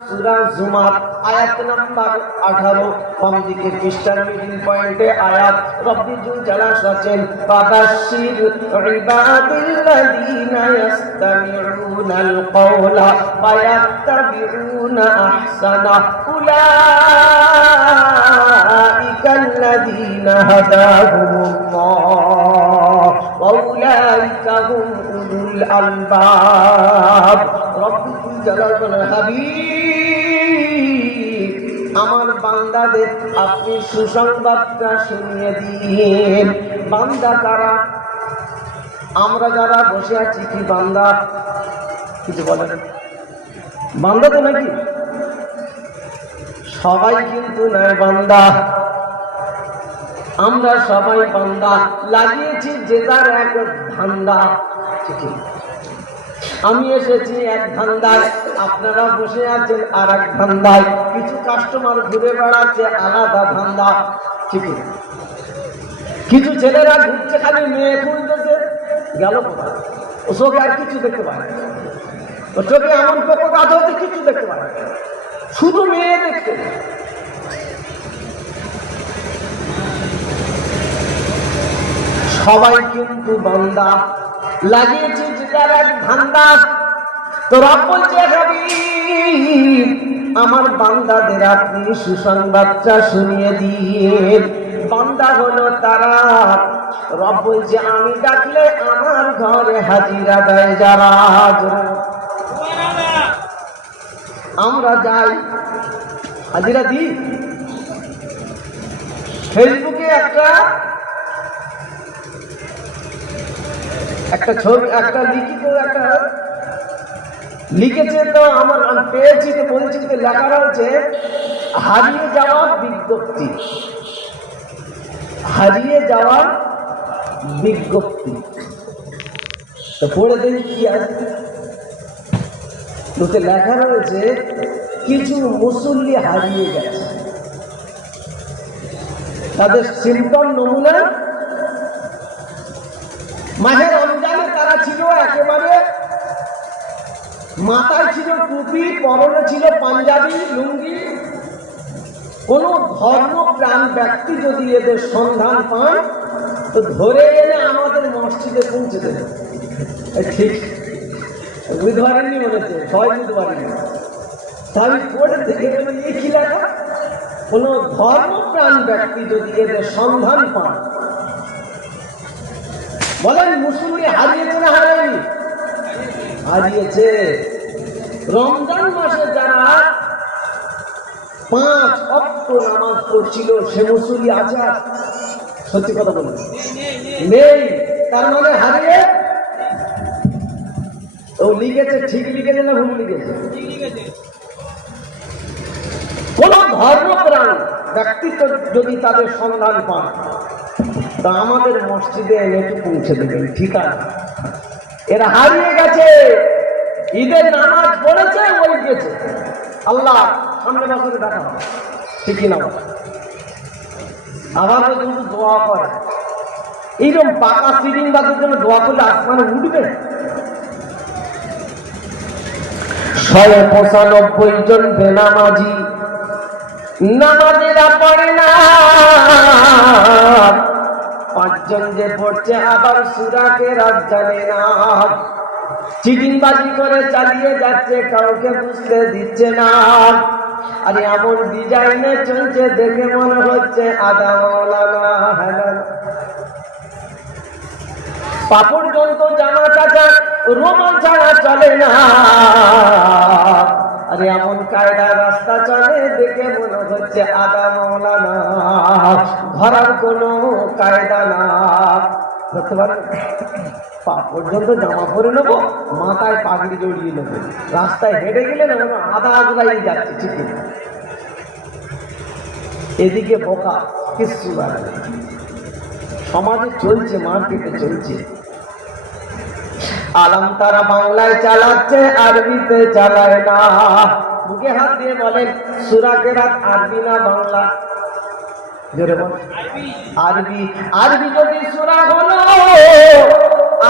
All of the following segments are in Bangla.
সূরা জুমার আয়াত নাম্বার 18 বাম দিকে পৃষ্ঠার মিডল পয়েন্টে আয়াত রব্বি জুল জালাল বলেন ফাবাশশির ইবাদিল্লাযীনা ইসতামিউনাল কওলা ফায়াত্তাবিউনা আহসানা উলাইকাল্লাযীনা হাদাহুমুল্লাহ ওয়া উলাইকা হুম উলুল আলবাব। রব্বি জুল জালাল বলেন হাবিব আমার বান্দাদের আপনি সুসংবাদটা শুনিয়ে দিন। বান্দা কারা? আমরা যারা বসে আছি কি বান্দা? কিছু বলেন বান্দা তো নাকি? সবাই কিন্তু নয় বান্দা, আমরা সবাই বান্দা। লাগিয়েছি যে যার এক ধান্দা। আমি এসেছি এক ধান্দায়, আপনারা বসে আছেন আর এক ধান্দায়। কিছু কাস্টমার ঘুরে বেড়াচ্ছে আলাদা ধান্দা। ঠিক কিছু ছেলেরা ঘুরছে খালি মেয়ে খুঁজতেছে, গেল কোথায়? ও চোখে আর কিছু দেখতে পায় না, ও চোখে এমন কোকো কাজ হচ্ছে কিছু দেখতে পায় না, শুধু মেয়ে দেখতে। সবাই কিন্তু বান্দা, লাগিয়েছি যেটার এক ধান্দা। তো রব বলছে হাবিব আমার বান্দাদের আপনি সুসংবাদটা শুনিয়ে দিন। বান্দা হলো তারা, রব বলছে আমি ডাকলে আমার ঘরে হাজিরা দেয় যারা। আমরা যাই হাজিরা দিই। ফেসবুকে একটা ছবি একটা লিখিত একটা লিখেছে, তো আমার পেয়েছি, তো বলছি যে লেখা রয়েছে হারিয়ে যাওয়া বিজ্ঞপ্তি। হারিয়ে যাওয়া বিজ্ঞপ্তি। তো পড়ে দেখি কি আছে। তোতে লেখা রয়েছে কিছু মুসল্লি হারিয়ে গেছে। তাদের সিম্পটম নমুনা মাহে রমজানে তারা ছিল একেবারে, মাথায় ছিল টুপি, পরনে ছিল পাঞ্জাবি লুঙ্গি। কোন ধর্মপ্রাণ ব্যক্তি যদি এদের সন্ধান পায় তো ধরে এনে আমাদের মসজিদে পৌঁছে দেবে। ঠিক বুঝতে পারেননি? মনে হচ্ছে সবাই বুঝতে পারেনি। তাহলে পড়ে দেখে দেবেন এই কি লেখা, কোন ধর্মপ্রাণ ব্যক্তি যদি এদের সন্ধান পায়। বলেন মুসলিম হারিয়েছে না হারায়নি? হারিয়েছে। রমজান মাসে যারা 5 ওয়াক্ত নামাজ পড়ছিল সে মুসল্লি আছে? সত্যি কথা বলুন, নেই। তার মানে হারিয়ে। ও লিখেছে ঠিক লিখেছে না ভুল লিখেছে? কোন ধর্মপ্রাণ ব্যক্তিত্ব যদি তাদের সন্ধান পায় তা আমাদের মসজিদে এনে একটু পৌঁছে দেবেন। ঠিক আছে, এরা হারিয়ে গেছে। ঈদের নামাজ পড়েছে, ওই গেছে। আল্লাহ সামনে বছরে দেখা হবে, ঠিকই না? আবার কিন্তু দোয়া করে। এইরকম পাকা সিরিংবাদের জন্য দোয়া করলে আসমানে উঠবে। 195 জন বেনামাজি নামাজেরা পড়ে না। 5 জন যে পড়ছে আবার সূরাকে রাত জানে না। চিটিংবাজি করে চালিয়ে যাচ্ছে, কাউকে বুঝতে দিচ্ছে না। আর এমন ডিজাইনে চলছে দেখে মনে হচ্ছে আদা মাওলানা হালাল। পাপড় জন্ত জামা কাচা রোমান ছাড়া চলে না। আরে এমন কায়দা রাস্তা চলে দেখে মনে হচ্ছে আদা মাওলানা। ধরার কোনো কায়দা না। ধরতে পারেন? পা পর্যন্ত জামা পরে নেবো, মাথায় পাগড়ি জড়িয়ে নেবো, রাস্তায় হেঁটে গেলে না আদা আদরাই যাচ্ছে। ঠিক এদিকে বোকা কিছু সমাজে চলছে, মার্কেটে চলছে। আলাম তারা বাংলায় চালাচ্ছে, আরবিতে চালায় না। বুকে হাত দিয়ে বলেন সূরা কেরাত আরবি না বাংলা? জোরে বল। আরবি। আরবি যদি সূরা হলো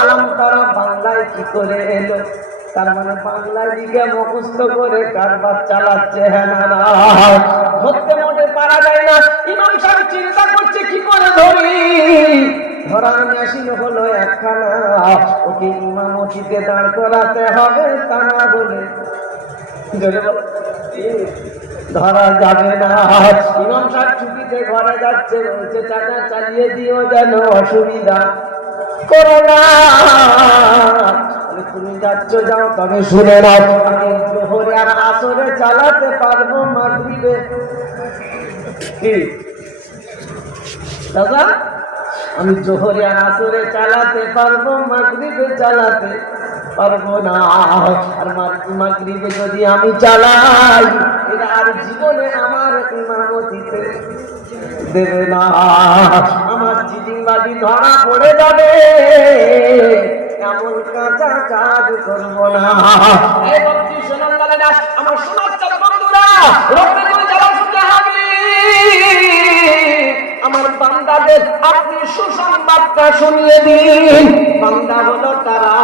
আলাম তারা বাংলায় কি করে এলো? তার মানে বাংলায় লিখে মুখস্থ করে কারবার চালাচ্ছে। হ্যাঁ না না, ধরতে মোটে পারা যায় না। ইমাম সাহেব চিন্তা করছে কি করে ধরি। ধরার মেশিন হলো একখানা, ওকে ইমামতিতে দাঁড় করাতে হবে, তা না বলে ধরা যাবে না। ইমাম সাহেব ছুটিতে ঘরে যাচ্ছে, বলছে চাচা চালিয়ে দিও যেন অসুবিধা করো না। তুমি যাচ্ছ যাও, তবে শুনে নাও আমি জোহরে আর আসরে চালাতে পারবো, মাগরিবে কি দাদা আমি জোহরে আর আসরে চালাতে পারবো, মাগরিবে চালাতে পারবো না। আর মাগরিবে যদি আমি চালাই, এরা আর জীবনে আমার ইমামতিতে দেবে না। আমার চিটিংবাজি ধরা পড়ে যাবে, এমন কাঁচা কাজ করবো না। আমার সমাজের বন্ধুরা, আমার বান্দাদের আপনি সুসংবাদটা শুনিয়ে দিন। বান্দা হলো তারা,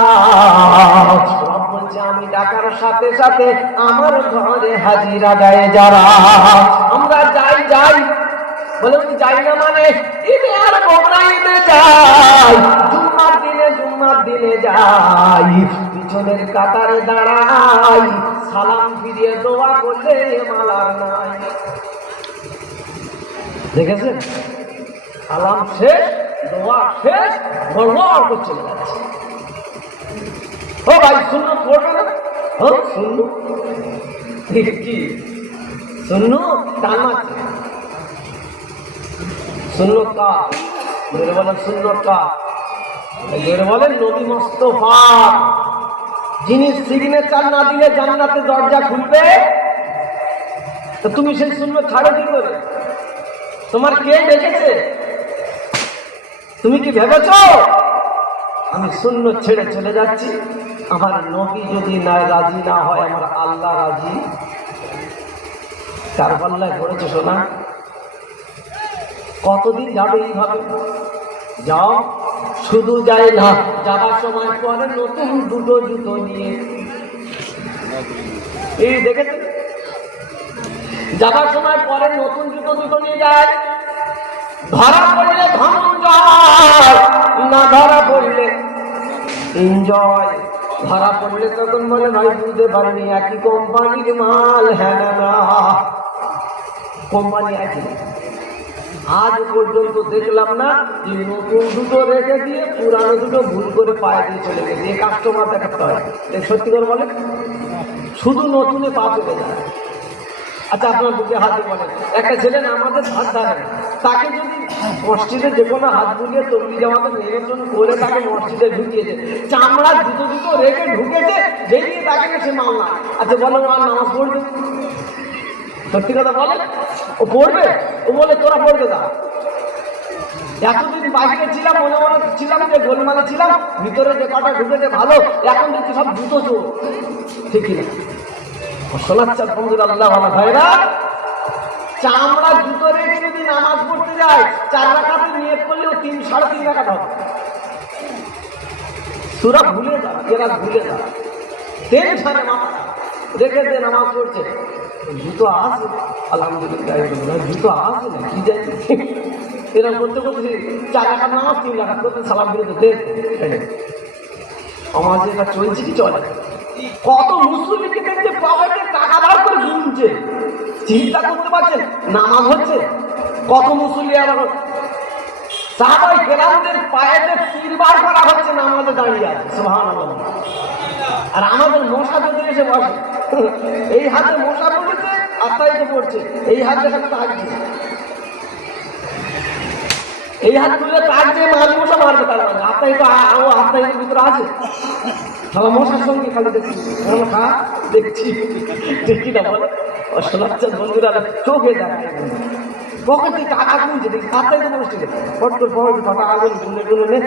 বলছে আমি ডাকার সাথে সাথে আমার ঘরে হাজিরা দেয় যারা। আমরা যাই যাই বলে যাই না মানে ঈদে আর বকরা ঈদে যাই, জুম্মার দিনে যাই, পিছনের কাতারে দাঁড়াই, সালাম ফিরিয়ে দোয়া করলে মালার নাই। দেখেছেন, সালাম শেষ, দোয়া শেষ, গড়গড় করে চলে যাচ্ছে। ও ভাই শুনলো পড়বে না, ও শুনলো কি শুনলো টানা শুনলো কা বলেন, শুনলো কা বলেন নবী মুস্তাফা, যিনি সিগনেচার না দিলে জান্নাতে দরজা খুলবে। তো তুমি সেই শুনলো ছাড়ো কি করে? তোমার কে ডেকেছে? তুমি কি ভেবেছ আমি শূন্য ছেড়ে চলে যাচ্ছি? আমার নবী যদি না রাজি না হয়, আমার আল্লাহ রাজি। তার পাল্লায় পড়েছে শোনা, কতদিন যাবে এইভাবে? যাও, শুধু যায় না, যাবার সময় পরে নতুন দুটো জুতো নিয়ে। এই দেখেছেন, যাবার সময় পরে নতুন জুতো নিয়ে যায়। ধরা পড়লে ধনঞ্জয়, না ধরা পড়লে এনজয়। ধরা পড়লে তখন বলে ভাই বুঝতে পারিনি একই কোম্পানির মাল। হ্যাঁ না, কোম্পানি একই। আজ পর্যন্ত দেখলাম না যে নতুন দুটো রেখে দিয়ে পুরানো দুটো ভুল করে পায়ে দিয়ে চলে গেছে। এই কাস্টমার দেখাতে হয়, সত্যি করে বলে শুধু নতুনে পা পেতে যায়। আচ্ছা আপনার বুকে হাত বলেন, একটা ছেলে আমাদের হাত ধরে, তাকে যদি মসজিদে যে কোনো হাত বুলিয়ে তবলি জামাতে নির্বাচন করে তাকে মসজিদে ঢুকিয়েছে, চামড়া দুটো রেখে ঢুকেছে, বেরিয়ে তাকে সে মামলা। আচ্ছা বলো আর নামাজ পড়বে? সত্যি কথা বলে ও পড়বে? ও বলে তোরা পড়বে না। এতদিন বাইরে ছিলাম, মনে ছিলাম যে গোলমালে ছিলাম, ভিতরে যে কটা ঢুকেছে ভালো, এখন দেখছি সব জুতো চোর। ঠিক না? শোনাচ্ছেন বন্ধুরা, আল্লাহ ভাইরা, চামড়া জুতো রেখে যদি নামাজ পড়তে যায়, 4 রাকাতে নিয়ত করলেও 3 সাড়ে 3 রাকাত হবে। সূরা ভুলে যায়, এরা ভুলে যায়, টেনশনে মাথা রেখে দিয়ে নামাজ পড়ছে। জুতো আছে আলহামদুলিল্লাহ, জুতো আছে না কি জানি, এরা করতে করতে 4 রাকাত নামাজ 3 রাকাত করতে সালাম ফিরে দিতে। সমাজে এটা চলছে কি চলে? কত মুসলিমকে দেখতে পকেটে টাকা বার করে গুনছে, চিন্তা করতে পারছেন? নামাজ হচ্ছে, কত মুসলিম আবার সাহাবায়ে কেরামদের পায়েতে তীর বার করা হচ্ছে, নামাজে দাঁড়িয়ে আছে। সুবহানাল্লাহ। আর আমাদের মশা যদি এসে বসে, এই হাতে মশা পড়েছে, আত্মাইতে পড়ছে, এই হাতে তাকছে, এই হাত তুলে তাক দিয়ে মাছ মশা মারবে। তার মানে আত্মাইতে ভিতরে আছে, সবাই মশার সঙ্গে খালি দেখছি দেখছি, দেখি না বলে শোনাচ্ছেন বন্ধুরা, চোখে দেখায় পকেটে টাকা গুনছে, দেখি আত্মাইতে পড়ছে, ফট করে পকেটে ফটা আগুন গুনে গুনে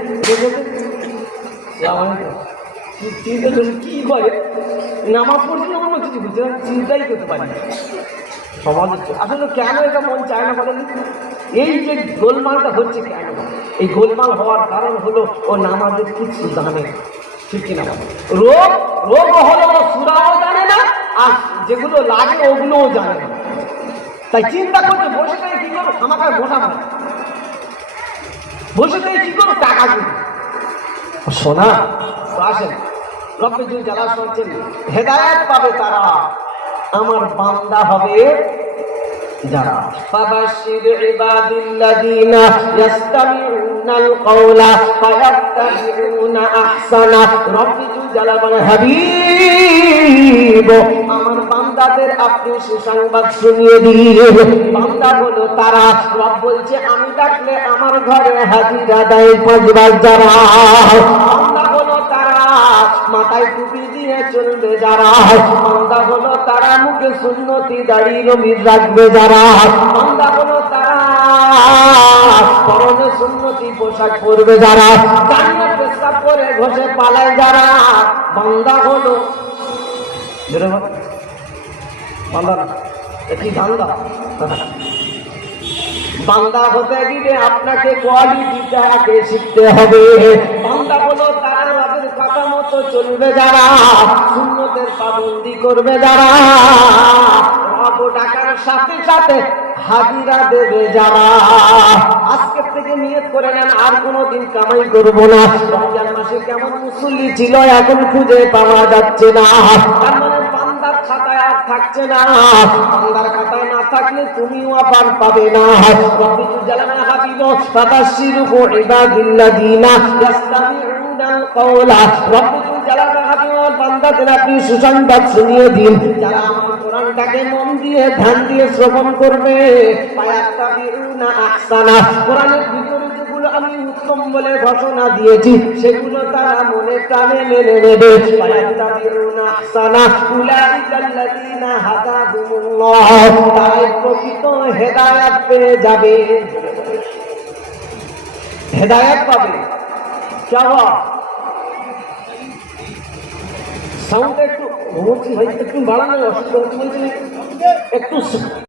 চিন্তা করছে কি করে, নামাজ পড়ছে না অন্য কিছু বুঝছে না, চিন্তাই করতে পারি সমাজের। আসলে কেন এটা মন চায় না বলেন? এই যে গোলমালটা হচ্ছে কেন? এই গোলমাল হওয়ার কারণ হলো ও নামাজের কিছু জানে। ঠিক কিনা? রোগ রোগ হলো সুরাও জানে না, আর যেগুলো লাগে ওগুলোও জানে না। তাই চিন্তা করছে বসে থেকে কি করবো, আমাকে বসাবো, বসে থেকে কি করবো, টাকা দিব। শোনা তো আসেন, রব্বে যদি জ্বালা শুনছেন, হেদায়েত পাবে তারা, আমার বান্দা হবে যারা। ফাবাশশির ইবাদিল্লাযীনা ইস্তামিউনাল কওলা ফায়াত্তাবিউনা আহসানা। রব্বে যদি জ্বালা বলে, হাবিব আমার বান্দাদের আপনি সুসংবাদ শুনিয়ে দিন। বান্দা হলো তারা, রব বলছে আমি ডাকলে আমার ঘরে হাজিরা দেয় 5 বার যারা। বান্দা হলো তারা, মাথায় টুপি দিয়ে চলবে যারা। বান্দা হলো তারা, মুখে সুন্নতি দাড়ি রমির রাখবে যারা। বান্দা হলো তারা, পরনে সুন্নতি পোশাক পরবে যারা। কান্না পেশাব করে ঘষে পালায় যারা। বান্দা হলো বান্দা না, কি ধান্দা। বান্দা হতে গেলে আপনাকে কোয়ালিটিটা আগে শিখতে হবে। বান্দা হলো তারা, রবের কথা মতো চলবে যারা, সুন্নতের পাবন্দি করবে যারা, রব ডাকার সাথে সাথে হাজিরা দেবে যারা। আজকের থেকে নিয়ত করে নেন, আর কোনোদিন কামাই করবো না। রমজান মাসে কেমন মুসল্লি ছিল এখন খুঁজে পাওয়া যাচ্ছে না। তার মানে বান্দার খাতায় আর থাকছে না। বান্দার খাতায় না থাকলে তুমিও আবার পাবে না। রব্বি জালানা হাবিব ফাবাশশিরু ইবাদিল্লাযীনা ইস্তামিউনাল কওলা। রব্বি জালানা হাবিব বান্দাদের আপনি সুসংবাদ শুনিয়ে দিন, যারা আমার কোরআনটাকে মন দিয়ে ধ্যান দিয়ে শ্রবণ করবে। ফায়াত্তাবিউনা আহসানা। কোরআনের ভিতরে যেগুলো আমি উত্তম বলে ঘোষণা দিয়েছি সেগুলো তারা মনে প্রাণে মেনে নেবে। ফায়াত্তাবিউনা আহসানা উলাইকাল্লাযীনা হাদাহুমুল্লাহ। তারাই প্রকৃত হেদায়েত পেয়ে যাবে, হেদায়েত পাবে। क्या हुआ? সাউন্ড একটু ঘুমোচ্ছি ভাই, একটু বাড়ানো অসুবিধা হচ্ছে, একটু